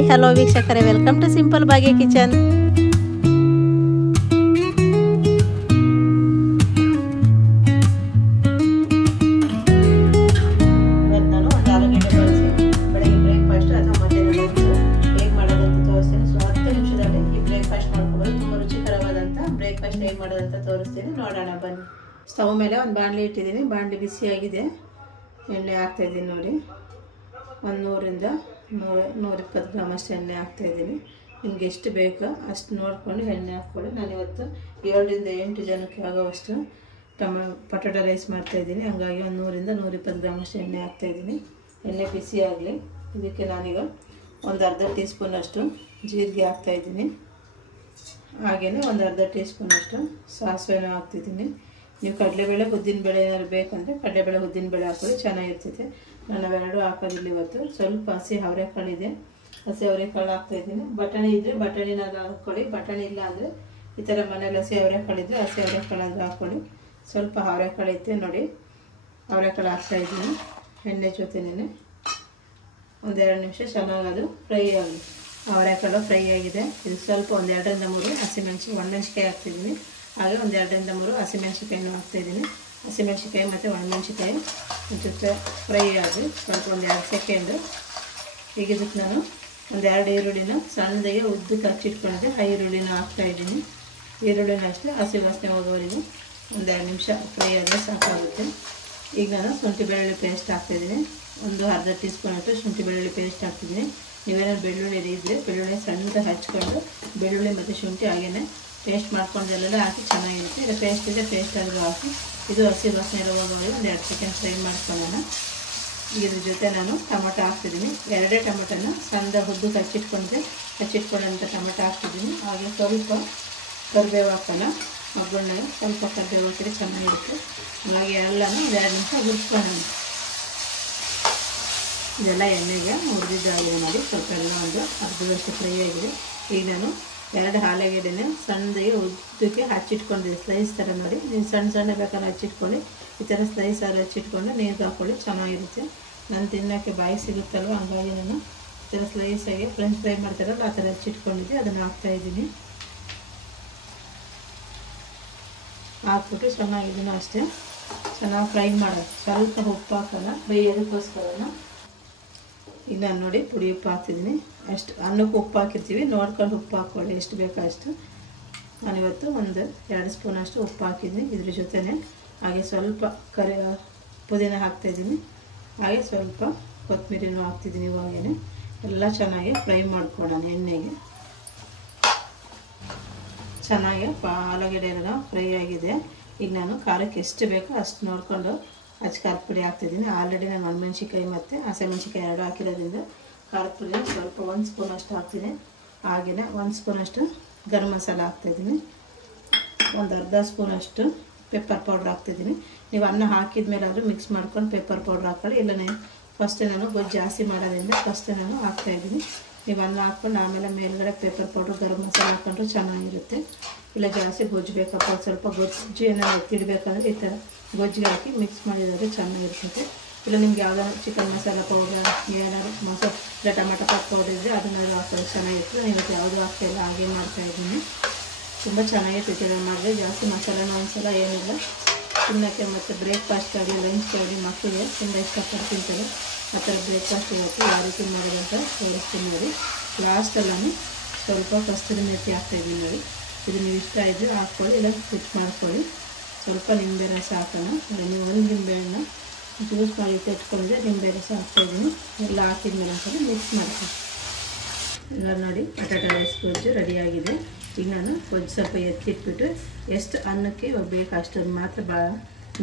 Hi hello ವೀಕ್ಷಕರೇ, welcome to simple Bhagya kitchen. ನಾನು ಒಂದು ಆಲೂಗಡ್ಡೆ ಬಳಸಿ ಬೆಳಗ್ಗೆ ಬ್ರೇಕ್ಫಾಸ್ಟ್ ಅಥವಾ ಮಧ್ಯಾಹ್ನ ಲಂಚ್ ಹೇಗೆ ಮಾಡೋದಂತ ತೋರಿಸ್ತೀನಿ. ಸೊ 10 ನಿಮಿಷದಲ್ಲಿ ಈ ಬ್ರೇಕ್ಫಾಸ್ಟ್ ಮಾಡ್ಕೊಬೋದು. ತುಂಬ ರುಚಿಕರವಾದಂಥ ಬ್ರೇಕ್ಫಾಸ್ಟ್ ಹೇಗೆ ಮಾಡೋದಂತ ತೋರಿಸ್ತೀನಿ, ನೋಡೋಣ ಬನ್ನಿ. ಸ್ಟವ್ ಮೇಲೆ ಒಂದು ಬಾಣಲಿ ಇಟ್ಟಿದ್ದೀನಿ. ಬಾಣಲಿ ಬಿಸಿಯಾಗಿದೆ, ಎಣ್ಣೆ ಹಾಕ್ತಾಯಿದ್ದೀನಿ ನೋಡಿ. ಒಂದು 100ರಿಂದ 120 ಗ್ರಾಮ್ ಅಷ್ಟು ಎಣ್ಣೆ ಹಾಕ್ತಾಯಿದ್ದೀನಿ. ನಿಮ್ಗೆ ಎಷ್ಟು ಬೇಕೋ ಅಷ್ಟು ನೋಡಿಕೊಂಡು ಎಣ್ಣೆ ಹಾಕ್ಕೊಳ್ಳಿ. ನಾನಿವತ್ತು 7ರಿಂದ 8 ಜನಕ್ಕೆ ಆಗೋವಷ್ಟು ಪೊಟ್ಯಾಟೊ ರೈಸ್ ಮಾಡ್ತಾಯಿದ್ದೀನಿ. ಹಾಗಾಗಿ ಒಂದು 100ರಿಂದ 120 ಗ್ರಾಮ್ ಅಷ್ಟು ಎಣ್ಣೆ ಹಾಕ್ತಾಯಿದ್ದೀನಿ. ಎಣ್ಣೆ ಬಿಸಿ ಆಗಲಿ. ಇದಕ್ಕೆ ನಾನೀಗ ಒಂದು ಅರ್ಧ ಟೀ ಸ್ಪೂನಷ್ಟು ಜೀರಿಗೆ ಹಾಕ್ತಾಯಿದ್ದೀನಿ. ಹಾಗೆಯೇ ಒಂದು ಅರ್ಧ ಟೀ ಸ್ಪೂನಷ್ಟು ಸಾಸಿವೆನ ಹಾಕ್ತಿದ್ದೀನಿ. ನೀವು ಕಡಲೆಬೇಳೆ ಉದ್ದಿನಬೇಳೆ ಏನಾದ್ರು ಬೇಕಂದರೆ ಕಡಲೆಬೇಳೆ ಉದ್ದಿನಬೇಳೆ ಹಾಕೊಳ್ಳಿ, ಚೆನ್ನಾಗಿರ್ತೈತೆ. ನಾನು ಅವೆರಡು ಹಾಕೋದಿಲ್ಲ ಇವತ್ತು. ಸ್ವಲ್ಪ ಹಸಿ ಅವರೆಕಾಳಿದೆ, ಹಸಿ ಅವರೆಕಾಳು ಹಾಕ್ತಾಯಿದ್ದೀನಿ. ಬಟಾಣಿ ಇದ್ದರೆ ಬಟಾಣಿನಾದ್ರು ಹಾಕ್ಕೊಳ್ಳಿ, ಬಟಾಣಿ ಇಲ್ಲ ಅಂದರೆ ಈ ಥರ ಮನೇಲಿ ಹಸಿ ಅವರೆಕಾಳಿದ್ರೆ ಹಸಿ ಅವರೆಕಾಳಾದರೂ ಹಾಕ್ಕೊಳ್ಳಿ. ಸ್ವಲ್ಪ ಅವರೆಕಾಳು ಐತೆ ನೋಡಿ, ಅವರೆಕಾಳು ಹಾಕ್ತಾಯಿದ್ದೀನಿ. ಎಣ್ಣೆ ಜೊತೆನೇ ಒಂದು 2 ನಿಮಿಷ ಚೆನ್ನಾಗಿ ಅದು ಫ್ರೈ ಆಗಲಿ. ಅವರೆಕಾಳು ಫ್ರೈ ಆಗಿದೆ. ಇದು ಸ್ವಲ್ಪ ಒಂದು 2ರಿಂದ 3 ಒಣಮೆಣಸಿಕಾಯಿ ಹಾಕ್ತಿದ್ದೀನಿ. ಹಾಗೆ ಒಂದು 2ರಿಂದ 3 ಹಸಿಮೆಣಸಿಕಾಯಿನೂ ಹಾಕ್ತಾಯಿದ್ದೀನಿ. ಹಸಿಮೆಣಸಿಕಾಯಿ ಮತ್ತು ಒಣಮೆಣಸಿಕಾಯಿ ಜೊತೆ ಫ್ರೈ ಆಗಿ ಸ್ವಲ್ಪ ಒಂದು 2 ಸೆಕೆಂಡು. ಈಗ ಇದಕ್ಕೆ ನಾನು ಒಂದು 2 ಈರುಳ್ಳಿನ ಸಣ್ಣದಾಗಿ ಉದ್ದಕ್ಕೆ ಹಚ್ಚಿಟ್ಕೊಂಡಿದ್ದೆ. ಆ ಈರುಳ್ಳಿನ ಹಾಕ್ತಾಯಿದ್ದೀನಿ. ಈರುಳ್ಳಿನ ಅಷ್ಟೇ ಹಸಿ ವಾಸನೆ ಹೋಗೋವರೆಗೂ ಒಂದು 2 ನಿಮಿಷ ಫ್ರೈ ಆದರೆ ಸಾಕಾಗುತ್ತೆ. ಈಗ ನಾನು ಶುಂಠಿ ಬೆಳ್ಳುಳ್ಳಿ ಪೇಸ್ಟ್ ಹಾಕ್ತಾಯಿದ್ದೀನಿ. ಒಂದು ಅರ್ಧ ಟೀ ಸ್ಪೂನ್ ಅಷ್ಟು ಶುಂಠಿ ಬೆಳ್ಳುಳ್ಳಿ ಪೇಸ್ಟ್ ಹಾಕ್ತಿದ್ದೀನಿ. ನೀವೇನಾದ್ರು ಬೆಳ್ಳುಳ್ಳಿ ಇದ್ದರೆ ಬೆಳ್ಳುಳ್ಳಿ ಸಣ್ಣದಾಗಿ ಹಚ್ಕೊಂಡು ಬೆಳ್ಳುಳ್ಳಿ ಮತ್ತು ಶುಂಠಿ ಹಾಗೇ ಪೇಸ್ಟ್ ಮಾಡ್ಕೊಂಡು ಎಲ್ಲ ಹಾಕಿ ಚೆನ್ನಾಗಿರುತ್ತೆ. ಇಲ್ಲ ಪೇಸ್ಟ್ ಇದೆ ಪೇಸ್ಟ್ ಆದರೂ ಹಾಕಿ ಇದು ಹಸಿ ವಾಸನೆ ಇರೋವಾಗ ಒಂದು 2 ಸೆಕೆಂಡ್ ಫ್ರೈ ಮಾಡ್ಕೊಳ್ಳೋಣ. ಇದ್ರ ಜೊತೆ ನಾನು ಟೊಮೊಟೊ ಹಾಕ್ತಿದ್ದೀನಿ. 2 ಟೊಮೊಟೊನ ಸಣ್ಣದಾಗಿ ಉದ್ದಕ್ಕೆ ಹಚ್ಚಿಟ್ಕೊಂಡಂಥ ಟೊಮೊಟೊ ಹಾಕ್ತಿದ್ದೀನಿ. ಹಾಗೆ ಸ್ವಲ್ಪ ಕರಿಬೇವು ಹಾಕೋಣ. ಒಗ್ಗರಣೆಗೆ ಸ್ವಲ್ಪ ಕರಿಬೇವು ಹಾಕಿದ್ರೆ ಚೆನ್ನಾಗಿರುತ್ತೆ. ಹಾಗೆ ಎಲ್ಲನೂ 2 ನಿಮಿಷ ಹುರ್ಕೊಳ್ಳೋಣ. ಇದೆಲ್ಲ ಎಣ್ಣೆಗೆ ಹುರಿದಿದ್ದಾಗಿದೆ ನೋಡಿ. ಸ್ವಲ್ಪ ಎಲ್ಲ ಒಂದು ಅರ್ಧದಷ್ಟು ಫ್ರೈ ಆಗಿದೆ. ಈಗ ನಾನು 2 ಆಲೂಗಡ್ಡೆನ ಸಣ್ಣದಾಗಿ ಉದ್ದಕ್ಕೆ ಹಚ್ಚಿಟ್ಕೊಂಡಿದ್ದೆ, ಸ್ಲೈಸ್ ಥರ ನೋಡಿ. ನೀವು ಸಣ್ಣ ಬೇಕಾದ್ರೆ ಹಚ್ಚಿಟ್ಕೊಳ್ಳಿ. ಈ ಥರ ಸ್ಲೈಸ್ ಆಗಿ ಹಚ್ಚಿಟ್ಕೊಂಡು ನೀರು ಹಾಕ್ಕೊಳ್ಳಿ, ಚೆನ್ನಾಗಿರುತ್ತೆ. ನಾನು ತಿನ್ನೋಕ್ಕೆ ಬಾಯಿ ಸಿಗುತ್ತಲ್ವ, ಹಂಗಾಗಿ ನಾನು ಈ ಥರ ಸ್ಲೈಸಾಗಿ ಫ್ರೆಂಚ್ ಫ್ರೈ ಮಾಡ್ತಾರಲ್ಲ ಆ ಥರ ಹಚ್ಚಿಟ್ಕೊಂಡಿದ್ದೆ. ಅದನ್ನು ಹಾಕ್ತಾಯಿದ್ದೀನಿ. ಹಾಕ್ಬಿಟ್ಟು ಚೆನ್ನಾಗಿ ಇದನ್ನು ಅಷ್ಟೇ ಚೆನ್ನಾಗಿ ಫ್ರೈ ಮಾಡೋದು. ಸ್ವಲ್ಪ ಉಪ್ಪು ಹಾಕೋಣ ಬೇಯೋದಕ್ಕೋಸ್ಕರ. ಈಗ ನಾನು ನೋಡಿ ಪುಡಿ ಉಪ್ಪು ಹಾಕ್ತಿದ್ದೀನಿ. ಅಷ್ಟು ಅನ್ನಕ್ಕೆ ಉಪ್ಪು ಹಾಕಿರ್ತೀವಿ, ನೋಡ್ಕೊಂಡು ಉಪ್ಪು ಹಾಕ್ಕೊಳ್ಳಿ ಎಷ್ಟು ಬೇಕೋ ಅಷ್ಟು. ನಾನಿವತ್ತು ಒಂದು 2 ಸ್ಪೂನಷ್ಟು ಉಪ್ಪು ಹಾಕಿದ್ದೀನಿ. ಇದ್ರ ಜೊತೆನೇ ಹಾಗೆ ಸ್ವಲ್ಪ ಪುದೀನ ಹಾಕ್ತಾಯಿದ್ದೀನಿ. ಹಾಗೆ ಸ್ವಲ್ಪ ಕೊತ್ತಂಬರಿನೂ ಹಾಕ್ತಿದ್ದೀನಿ. ಇವಾಗೇ ಎಲ್ಲ ಚೆನ್ನಾಗಿ ಫ್ರೈ ಮಾಡ್ಕೊಳ್ಳೋಣ ಎಣ್ಣೆಗೆ. ಚೆನ್ನಾಗಿ ಆಲೂಗಡ್ಡೆ ಎಲ್ಲ ಫ್ರೈ ಆಗಿದೆ. ಈಗ ನಾನು ಖಾರಕ್ಕೆ ಎಷ್ಟು ಬೇಕೋ ಅಷ್ಟು ನೋಡಿಕೊಂಡು ಖಾರದ ಪುಡಿ ಹಾಕ್ತಿದ್ದೀನಿ. ಆಲ್ರೆಡಿ ನಾನು ಒಣಮೆಣ್ಸಿಕಾಯಿ ಮತ್ತು ಹಸಿಮೆಣ್ಸಿಕಾಯಿ 2 ಹಾಕಿರೋದ್ರಿಂದ ಖಾರದ ಪುಡಿ ಸ್ವಲ್ಪ 1 ಸ್ಪೂನಷ್ಟು ಹಾಕ್ತೀನಿ. ಹಾಗೆಯೇ 1 ಸ್ಪೂನಷ್ಟು ಗರಂ ಮಸಾಲ ಹಾಕ್ತಾಯಿದ್ದೀನಿ. ಒಂದು ಅರ್ಧ ಸ್ಪೂನಷ್ಟು ಪೆಪ್ಪರ್ ಪೌಡ್ರ್ ಹಾಕ್ತಿದ್ದೀನಿ. ನೀವು ಅನ್ನ ಹಾಕಿದ ಮೇಲೆ ಆದರೂ ಮಿಕ್ಸ್ ಮಾಡ್ಕೊಂಡು ಪೆಪ್ಪರ್ ಪೌಡ್ರ್ ಹಾಕ್ಕೊಳ್ಳಿ. ಇಲ್ಲನೇ ಫಸ್ಟೇ ನಾನು ಗೊಜ್ಜು ಜಾಸ್ತಿ ಮಾಡೋದ್ರಿಂದ ಫಸ್ಟೇ ನಾನು ಹಾಕ್ತಾಯಿದ್ದೀನಿ. ನೀವು ಅನ್ನ ಹಾಕ್ಕೊಂಡು ಆಮೇಲೆ ಮೇಲ್ಗಡೆ ಪೆಪ್ಪರ್ ಪೌಡ್ರ್ ಗರಂ ಮಸಾಲ ಹಾಕ್ಕೊಂಡ್ರೆ ಚೆನ್ನಾಗಿರುತ್ತೆ. ಇಲ್ಲ ಜಾಸ್ತಿ ಗೊಜ್ಜು ಬೇಕಪ್ಪ ಸ್ವಲ್ಪ ಗೊಜ್ಜು ಏನಾದ್ರು ಎತ್ತಿಡಬೇಕಂದ್ರೆ ಈ ಥರ ಗೊಜ್ಜಿಗೆ ಹಾಕಿ ಮಿಕ್ಸ್ ಮಾಡಿದರೆ ಚೆನ್ನಾಗಿರ್ತದೆ. ಇಲ್ಲ ನಿಮ್ಗೆ ಯಾವ್ದಾದ್ರು ಚಿಕನ್ ಮಸಾಲ ಪೌಡರ್ ಏನಾದ್ರು ಇಲ್ಲ ಟೊಮೆಟೊ ಪೌಡರ್ ಇದ್ದರೆ ಅದನ್ನಾದ್ರು ಹಾಕೋದು ಚೆನ್ನಾಗಿರ್ತದೆ. ಇವತ್ತು ಯಾವುದೂ ಹಾಕ್ತಾಯಿಲ್ಲ, ಹಾಗೆ ಮಾಡ್ತಾಯಿದ್ದೀನಿ. ತುಂಬ ಚೆನ್ನಾಗಿರ್ತೈತೆ ಇದನ್ನು ಮಾಡಿದ್ರೆ. ಜಾಸ್ತಿ ಮಸಾಲೆನೂ ಒಂದ್ಸಲ ಏನಿಲ್ಲ, ತಿನ್ನೋಕ್ಕೆ ಮತ್ತು ಬ್ರೇಕ್ಫಾಸ್ಟ್ ಆಗಲಿ ಲಂಚ್ ಆಗಲಿ ಮಕ್ಕಳಿಗೆ ತುಂಬ ಇಷ್ಟಪಟ್ಟು ತಿಂತಾರೆ. ಆ ಥರ ಬ್ರೇಕ್ಫಾಸ್ಟ್ ಇವತ್ತು ಯಾವ ರೀತಿ ಮಾಡೋದಂತ ತೋರಿಸ್ತೀನಿ ನೋಡಿ. ಲಾಸ್ಟಲ್ಲೂ ಸ್ವಲ್ಪ ಕಸ್ತೂರಿ ಮೆಥಿ ಹಾಕ್ತಾಯಿದ್ದೀನಿ ನೋಡಿ. ಇದು ನೀವು ಇಷ್ಟ ಇದ್ದರೆ ಹಾಕ್ಕೊಳ್ಳಿ, ಇಲ್ಲ ಸ್ಕಿಪ್ ಮಾಡ್ಕೊಳ್ಳಿ. ಸ್ವಲ್ಪ ನಿಂಬೆ ರಸ ಹಾಕೋಣ. ನೀವು ಒಂದು ನಿಂಬೆಹಣ್ಣ ಜ್ಯೂಸ್ ಮಾಡಿ ಇಟ್ಕೊಂಡ್ರೆ ನಿಂಬೆ ರಸ ಹಾಕ್ತಾಯಿದ್ದೀನಿ. ಎಲ್ಲ ಹಾಕಿದ ಮೇಲೆ ಒಂದ್ಸಲ ಮಿಕ್ಸ್ ಮಾಡ್ತೀನಿ. ಎಲ್ಲ ನೋಡಿ ಪೊಟ್ಯಾಟೊ ರೈಸ್ ಗೊಜ್ಜು ರೆಡಿಯಾಗಿದೆ. ಈಗ ನಾನು ಗೊಜ್ಜು ಸ್ವಲ್ಪ ಎತ್ತಿಟ್ಬಿಟ್ಟು ಎಷ್ಟು ಅನ್ನಕ್ಕೆ ಬೇಕು ಅಷ್ಟನ್ನು ಮಾತ್ರ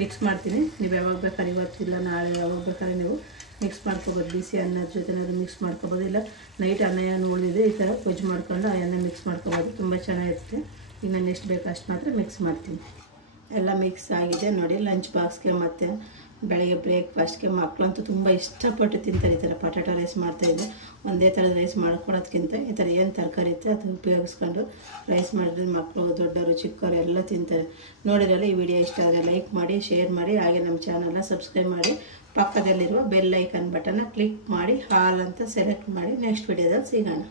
ಮಿಕ್ಸ್ ಮಾಡ್ತೀನಿ. ನೀವು ಯಾವಾಗ ಬೇಕಾದ್ರೆ ಇವತ್ತಿಲ್ಲ ನಾಳೆ ಯಾವಾಗ ಬೇಕಾದ್ರೆ ನೀವು ಮಿಕ್ಸ್ ಮಾಡ್ಕೊಬೋದು. ಬಿಸಿ ಅನ್ನದ ಜೊತೆ ಮಿಕ್ಸ್ ಮಾಡ್ಕೊಬೋದು. ಇಲ್ಲ ನೈಟ್ ಅನ್ನ ಏನು ಉಳಿದಿದೆ ಈ ಥರ ಗೊಜ್ಜು ಮಾಡ್ಕೊಂಡು ಆ ಅನ್ನ ಮಿಕ್ಸ್ ಮಾಡ್ಕೊಬೋದು, ತುಂಬ ಚೆನ್ನಾಗಿರುತ್ತೆ. ಈಗ ನಾನು ಎಷ್ಟು ಬೇಕು ಅಷ್ಟು ಮಾತ್ರ ಮಿಕ್ಸ್ ಮಾಡ್ತೀನಿ. ಎಲ್ಲ ಮಿಕ್ಸ್ ಆಗಿದೆ ನೋಡಿ. ಲಂಚ್ ಬಾಕ್ಸ್ಗೆ ಮತ್ತು ಬೆಳಗ್ಗೆ ಬ್ರೇಕ್ಫಾಸ್ಟ್ಗೆ ಮಕ್ಕಳಂತೂ ತುಂಬ ಇಷ್ಟಪಟ್ಟು ತಿಂತಾರೆ. ಈ ಥರ ಪಟಾಟೊ ರೈಸ್ ಮಾಡ್ತಾಯಿದ್ದೆ. ಒಂದೇ ಥರದ ರೈಸ್ ಮಾಡ್ಕೊಳೋದಕ್ಕಿಂತ ಈ ಥರ ಏನು ತರಕಾರಿ ಇರುತ್ತೆ ಅದು ಉಪಯೋಗಿಸ್ಕೊಂಡು ರೈಸ್ ಮಾಡಿದ್ರೆ ಮಕ್ಕಳು ದೊಡ್ಡವರು ಚಿಕ್ಕವರು ಎಲ್ಲ ತಿಂತಾರೆ. ನೋಡಿರಲ್ಲ, ಈ ವಿಡಿಯೋ ಇಷ್ಟ ಆದರೆ ಲೈಕ್ ಮಾಡಿ, ಶೇರ್ ಮಾಡಿ, ಹಾಗೆ ನಮ್ಮ ಚಾನಲ್ನ ಸಬ್ಸ್ಕ್ರೈಬ್ ಮಾಡಿ, ಪಕ್ಕದಲ್ಲಿರುವ ಬೆಲ್ ಐಕನ್ ಬಟನ್ನ ಕ್ಲಿಕ್ ಮಾಡಿ ಆಲ್ ಅಂತ ಸೆಲೆಕ್ಟ್ ಮಾಡಿ. ನೆಕ್ಸ್ಟ್ ವಿಡಿಯೋದಲ್ಲಿ ಸಿಗೋಣ.